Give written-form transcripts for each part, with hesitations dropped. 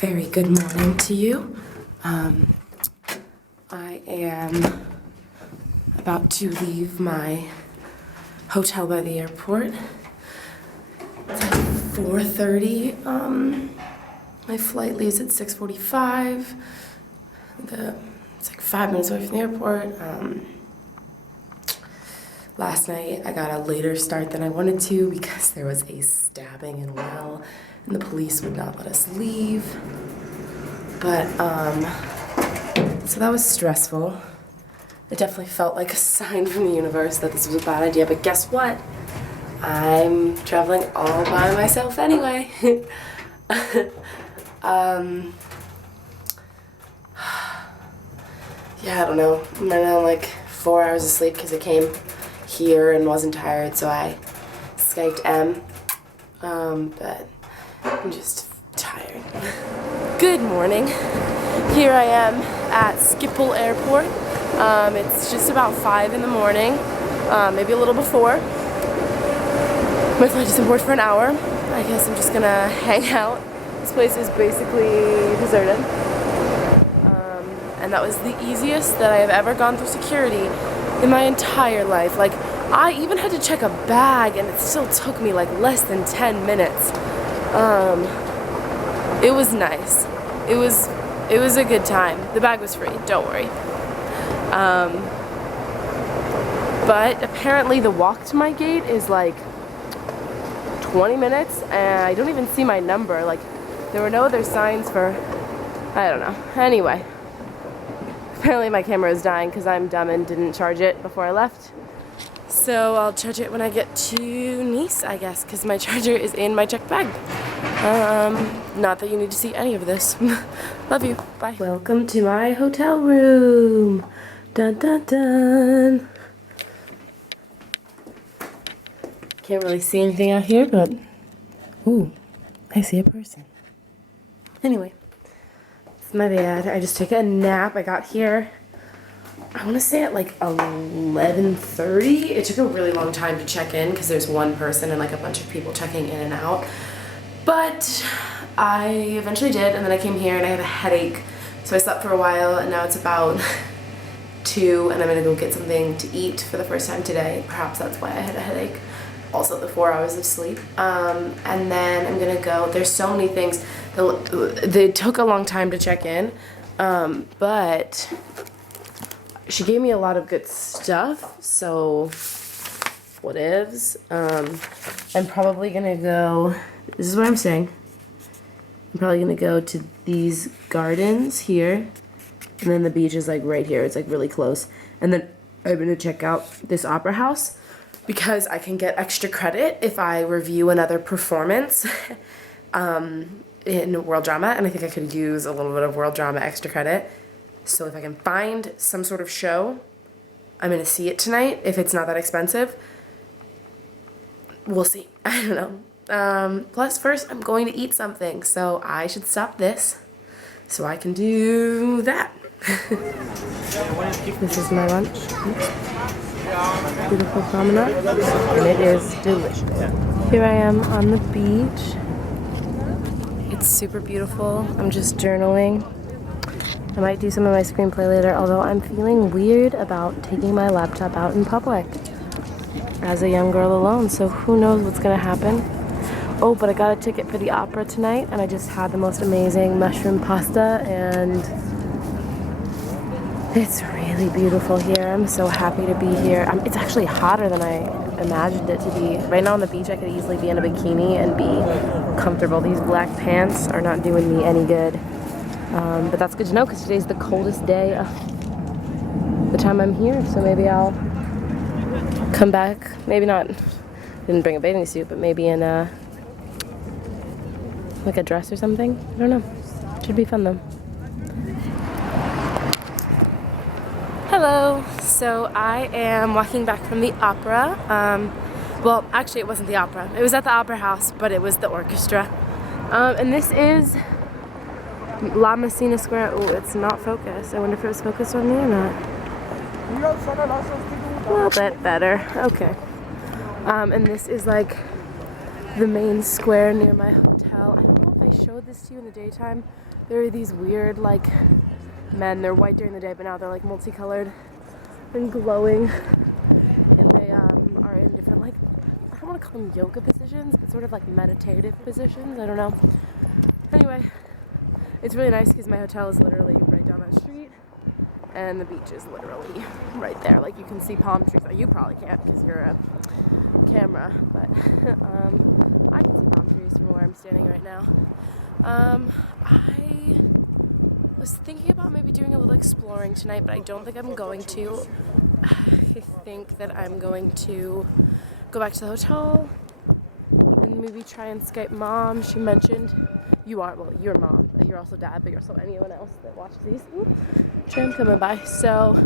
Very good morning to you. I am about to leave my hotel by the airport. It's like 4:30. My flight leaves at 6:45. It's like 5 minutes away from the airport. Last night I got a later start than I wanted to because there was a stabbing in Well and the police would not let us leave. But, so that was stressful. It definitely felt like a sign from the universe that this was a bad idea, but guess what? I'm traveling all by myself anyway. Yeah, I don't know. I'm running on like 4 hours of sleep because I came here and wasn't tired, so I Skyped M. But I'm just tired. Good morning. Here I am at Schiphol Airport. It's just about 5 in the morning, maybe a little before. My flight is aboard for an hour. I guess I'm just gonna hang out. This place is basically deserted. And that was the easiest that I have ever gone through security in my entire life. Like, I even had to check a bag and it still took me like less than 10 minutes. It was nice. It was a good time. The bag was free, don't worry. But apparently the walk to my gate is like 20 minutes and I don't even see my number. Like, there were no other signs for, I don't know. Anyway, apparently my camera is dying because I'm dumb and didn't charge it before I left. So I'll charge it when I get to Nice, I guess, because my charger is in my checked bag. Not that you need to see any of this. Love you. Bye. Welcome to my hotel room. Dun dun dun. Can't really see anything out here, but ooh, I see a person. Anyway, it's my bad. I just took a nap. I got here, I want to say at like 11:30. It took a really long time to check in because there's one person and like a bunch of people checking in and out. But I eventually did, and then I came here and I had a headache. So I slept for a while and now it's about 2 and I'm gonna go get something to eat for the first time today. Perhaps that's why I had a headache. Also the 4 hours of sleep. And then I'm gonna go, there's so many things. They took a long time to check in, but she gave me a lot of good stuff, so whatevs. I'm probably gonna go, this is what I'm saying. I'm probably gonna go to these gardens here, and then the beach is like right here. It's like really close. And then I'm gonna check out this opera house because I can get extra credit if I review another performance in World Drama, and I think I could use a little bit of World Drama extra credit. So if I can find some sort of show, I'm gonna see it tonight. If it's not that expensive, we'll see. I don't know. Plus first I'm going to eat something, so I should stop this so I can do that. This is my lunch. Beautiful promenade, and it is delicious. Here I am on the beach. It's super beautiful. I'm just journaling. I might do some of my screenplay later, although I'm feeling weird about taking my laptop out in public as a young girl alone, so who knows what's gonna happen. Oh, but I got a ticket for the opera tonight, and I just had the most amazing mushroom pasta, and it's really beautiful here. I'm so happy to be here. It's actually hotter than I imagined it to be. Right now on the beach, I could easily be in a bikini and be comfortable. These black pants are not doing me any good. But that's good to know because today's the coldest day of the time I'm here, so maybe I'll come back, maybe not, didn't bring a bathing suit, but maybe in like a dress or something. I don't know. Should be fun though. Hello. So I am walking back from the opera. Well, actually it wasn't the opera. It was at the opera house, but it was the orchestra. And this is La Messina Square. Oh, it's not focused. I wonder if it was focused on me or not. A little bit better. Okay. And this is like the main square near my hotel. I don't know if I showed this to you in the daytime, there are these weird, like, men. They're white during the day, but now they're, like, multicolored and glowing. And they are in different, like, I don't want to call them yoga positions, but sort of like meditative positions. I don't know. Anyway, it's really nice because my hotel is literally right down that street. And the beach is literally right there. Like, you can see palm trees. You probably can't because you're a camera, but I can see palm trees from where I'm standing right now. I was thinking about maybe doing a little exploring tonight, but I don't think I'm going to. I think that I'm going to go back to the hotel and maybe try and Skype Mom. She mentioned you're Mom, but you're also Dad, but you're also anyone else that watches these. Ooh, tram coming by. So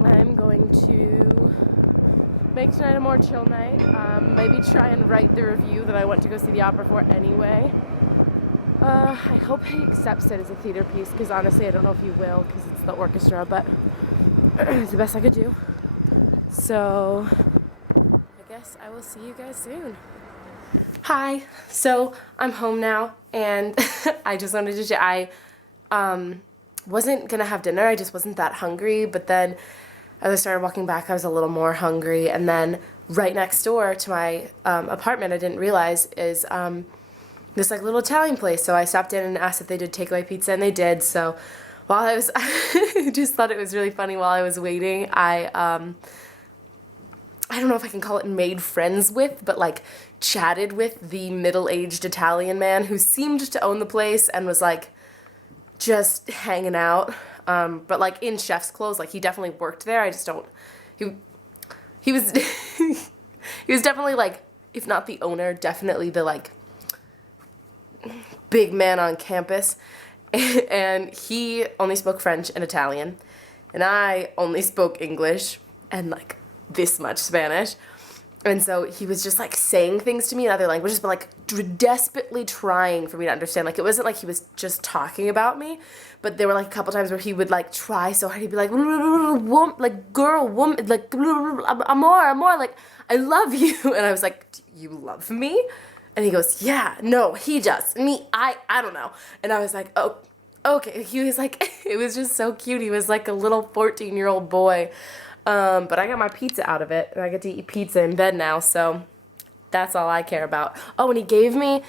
I'm going to make tonight a more chill night. Maybe try and write the review that I went to go see the opera for anyway. I hope he accepts it as a theater piece, because honestly I don't know if he will, because it's the orchestra, but it's the best I could do. So I guess I will see you guys soon. Hi, so I'm home now, and I just wanted to share, I wasn't gonna have dinner, I just wasn't that hungry, but then as I started walking back I was a little more hungry, and then right next door to my apartment, I didn't realize, is this like little Italian place, so I stopped in and asked if they did takeaway pizza, and they did. So while I was, I just thought it was really funny while I was waiting, I don't know if I can call it made friends with, but like chatted with the middle-aged Italian man who seemed to own the place and was like just hanging out, but like in chef's clothes. Like, he definitely worked there. I just don't, he was he was definitely, like, if not the owner, definitely the like big man on campus. And he only spoke French and Italian, and I only spoke English and like this much Spanish. And so he was just like saying things to me in other languages, but like desperately trying for me to understand. Like, it wasn't like he was just talking about me, but there were like a couple times where he would like try so hard. He'd be like, like, girl, woman, like, amor, like, I love you. And I was like, you love me? And he goes, yeah, no, he does. Me, I don't know. And I was like, oh, okay. He was like, it was just so cute. He was like a little 14-year-old boy. But I got my pizza out of it, and I get to eat pizza in bed now, so that's all I care about. Oh, and he gave me,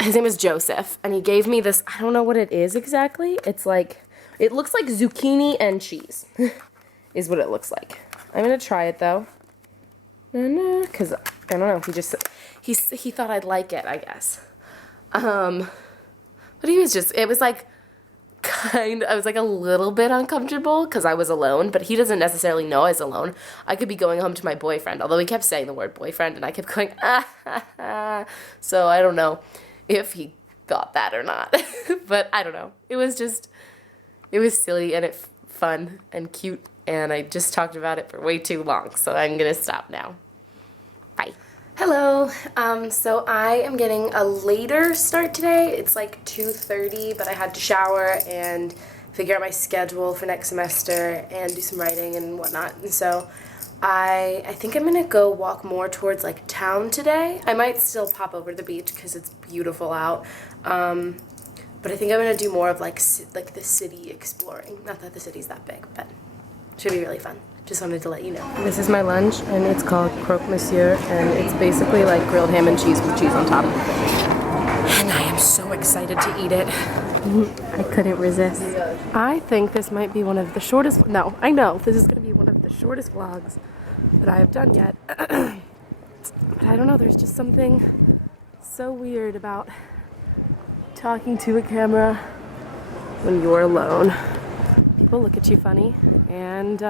his name is Joseph, and he gave me this, I don't know what it is exactly. It's like, it looks like zucchini and cheese, is what it looks like. I'm gonna try it, though, because, I don't know, he thought I'd like it, I guess. But he was just, it was like, I was like a little bit uncomfortable because I was alone, but he doesn't necessarily know I was alone. I could be going home to my boyfriend, although he kept saying the word boyfriend, and I kept going, so I don't know if he thought that or not, but I don't know. It was silly and fun and cute, and I just talked about it for way too long, so I'm gonna stop now. Bye. Hello, so I am getting a later start today. It's like 2:30, but I had to shower and figure out my schedule for next semester and do some writing and whatnot. And so I think I'm gonna go walk more towards like town today. I might still pop over to the beach because it's beautiful out, but I think I'm gonna do more of like the city exploring. Not that the city's that big, but it should be really fun. Just wanted to let you know. This is my lunch, and it's called croque monsieur, and it's basically like grilled ham and cheese with cheese on top. And I am so excited to eat it. I couldn't resist. I think this might be one of the shortest, no, I know, this is going to be one of the shortest vlogs that I have done yet. But I don't know, there's just something so weird about talking to a camera when you're alone. People look at you funny, and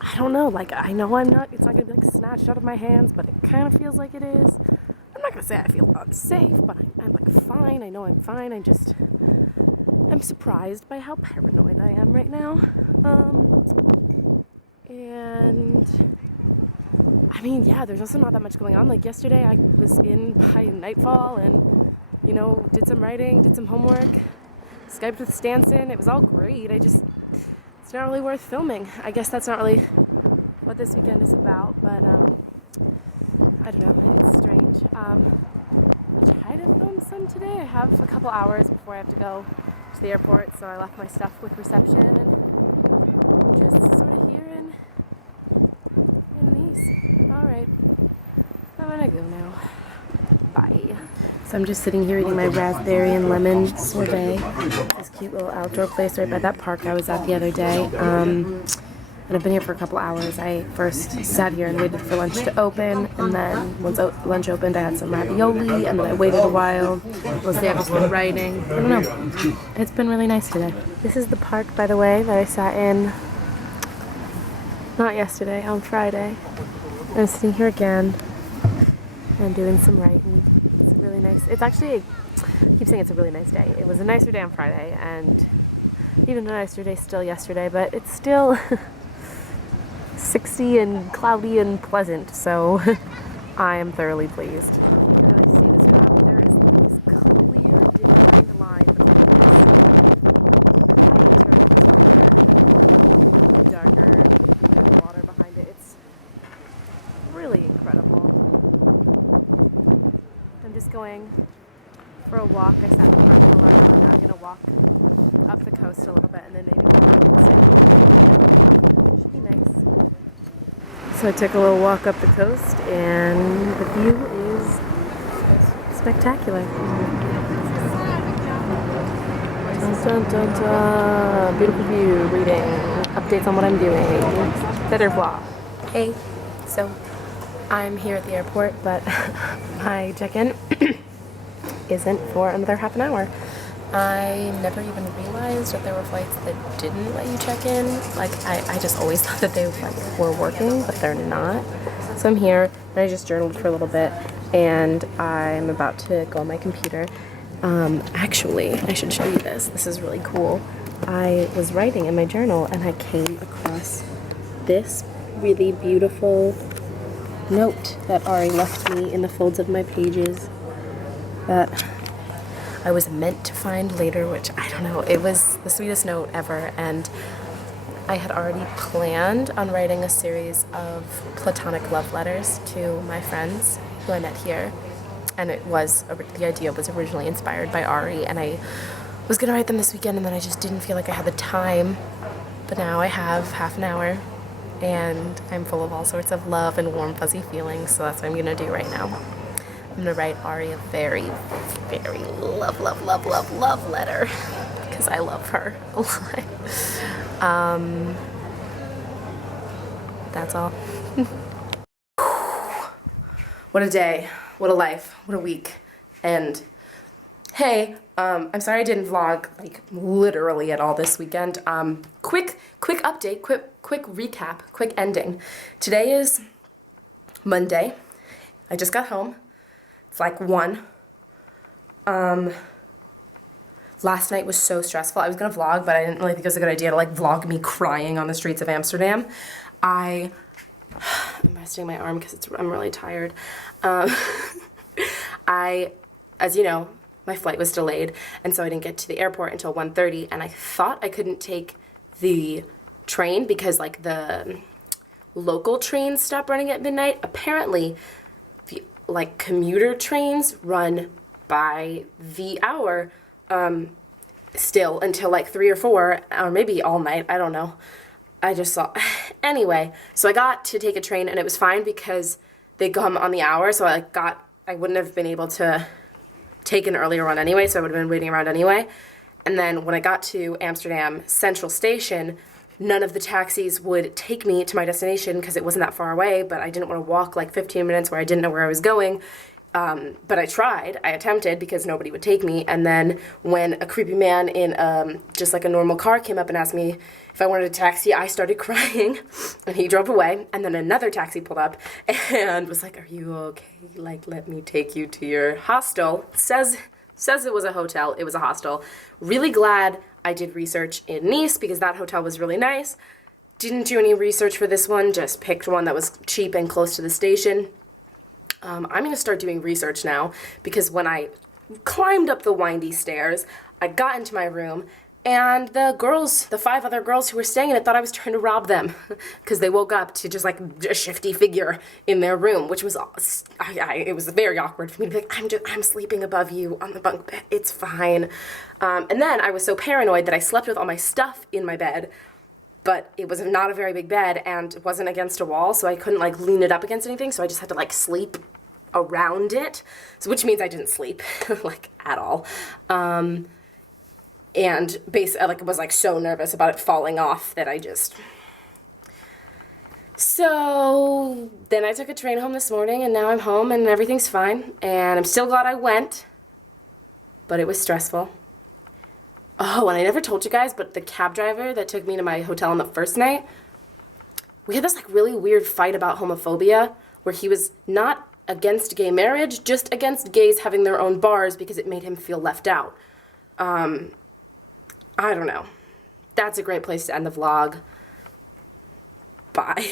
I don't know, like, I know it's not gonna be like snatched out of my hands, but it kind of feels like it is. I'm not gonna say I feel unsafe, but I'm like fine. I know I'm fine. I'm surprised by how paranoid I am right now. And I mean, yeah, there's also not that much going on. Like, yesterday I was in by nightfall and, you know, did some writing, did some homework, Skyped with Stanson. It was all great. It's not really worth filming. I guess that's not really what this weekend is about, but I don't know, it's strange. try to film some today. I have a couple hours before I have to go to the airport, so I left my stuff with reception and just sort of here in Nice. All right, I'm gonna go now. Bye. So I'm just sitting here eating my raspberry and lemon sorbet. This cute little outdoor place right by that park I was at the other day. And I've been here for a couple hours. I first sat here and waited for lunch to open, and then once lunch opened, I had some ravioli, and then I waited a while. Mostly I've just been writing. I don't know. It's been really nice today. This is the park, by the way, that I sat in, not yesterday, on Friday. I'm sitting here again and doing some writing. It's really nice. It's actually, I keep saying it's a really nice day. It was a nicer day on Friday, and even a nicer day still yesterday, but it's still 60 and cloudy and pleasant, so I am thoroughly pleased. Can I see this or not? There is this clear, defined line between the darker blue water behind it. It's really incredible. I'm just going for a walk. I sat in the park for a while, and now I'm going to walk up the coast a little bit and then maybe go back to the city. Should be nice. So I took a little walk up the coast, and the view is spectacular. Dun, dun, dun, dun. Beautiful view, reading, updates on what I'm doing, better vlog. Hey, so I'm here at the airport, but my check-in isn't for another half an hour. I never even realized that there were flights that didn't let you check in. Like, I just always thought that they were working, but they're not. So I'm here, and I just journaled for a little bit, and I'm about to go on my computer. Actually, I should show you this. This is really cool. I was writing in my journal, and I came across this really beautiful note that Ari left me in the folds of my pages that I was meant to find later, which I don't know. It was the sweetest note ever, and I had already planned on writing a series of platonic love letters to my friends who I met here, and the idea was originally inspired by Ari, and I was gonna write them this weekend, and then I just didn't feel like I had the time, but now I have half an hour, and I'm full of all sorts of love and warm, fuzzy feelings, so that's what I'm gonna do right now. I'm gonna write Ari a very, very love letter, because I love her a lot. That's all. What a day, what a life, what a week. And hey, I'm sorry I didn't vlog like literally at all this weekend. Quick update, quick recap, quick ending. Today is Monday. I just got home. It's like 1. Last night was so stressful. I was gonna vlog, but I didn't really think it was a good idea to like vlog me crying on the streets of Amsterdam. I'm resting my arm because I'm really tired. As you know, my flight was delayed, and so I didn't get to the airport until 1:30, and I thought I couldn't take the train because like the local trains stop running at midnight. Apparently, the like commuter trains run by the hour still until like 3 or 4, or maybe all night, I don't know. I just saw. Anyway, so I got to take a train, and it was fine because they come on the hour, so I wouldn't have been able to take an earlier one anyway, so I would have been waiting around anyway. And then when I got to Amsterdam Central Station, none of the taxis would take me to my destination because it wasn't that far away, but I didn't want to walk like 15 minutes where I didn't know where I was going. But I attempted because nobody would take me, and then when a creepy man in just like a normal car came up and asked me if I wanted a taxi, I started crying, and he drove away, and then another taxi pulled up and was like, "Are you okay? Like, let me take you to your hostel." Says it was a hotel, it was a hostel. Really glad I did research in Nice because that hotel was really nice. Didn't do any research for this one, just picked one that was cheap and close to the station. I'm going to start doing research now because when I climbed up the windy stairs, I got into my room And the 5 other girls who were staying in it thought I was trying to rob them because they woke up to just like a shifty figure in their room, which was, it was very awkward for me to be like, I'm sleeping above you on the bunk bed. It's fine. And then I was so paranoid that I slept with all my stuff in my bed, but it was not a very big bed and it wasn't against a wall, so I couldn't like lean it up against anything, so I just had to like sleep around it, so which means I didn't sleep like at all. And basically, like, was like so nervous about it falling off that I just. So then I took a train home this morning, and now I'm home, and everything's fine. And I'm still glad I went, but it was stressful. Oh, and I never told you guys, but the cab driver that took me to my hotel on the first night, we had this like really weird fight about homophobia, where he was not against gay marriage, just against gays having their own bars because it made him feel left out. I don't know. That's a great place to end the vlog. Bye.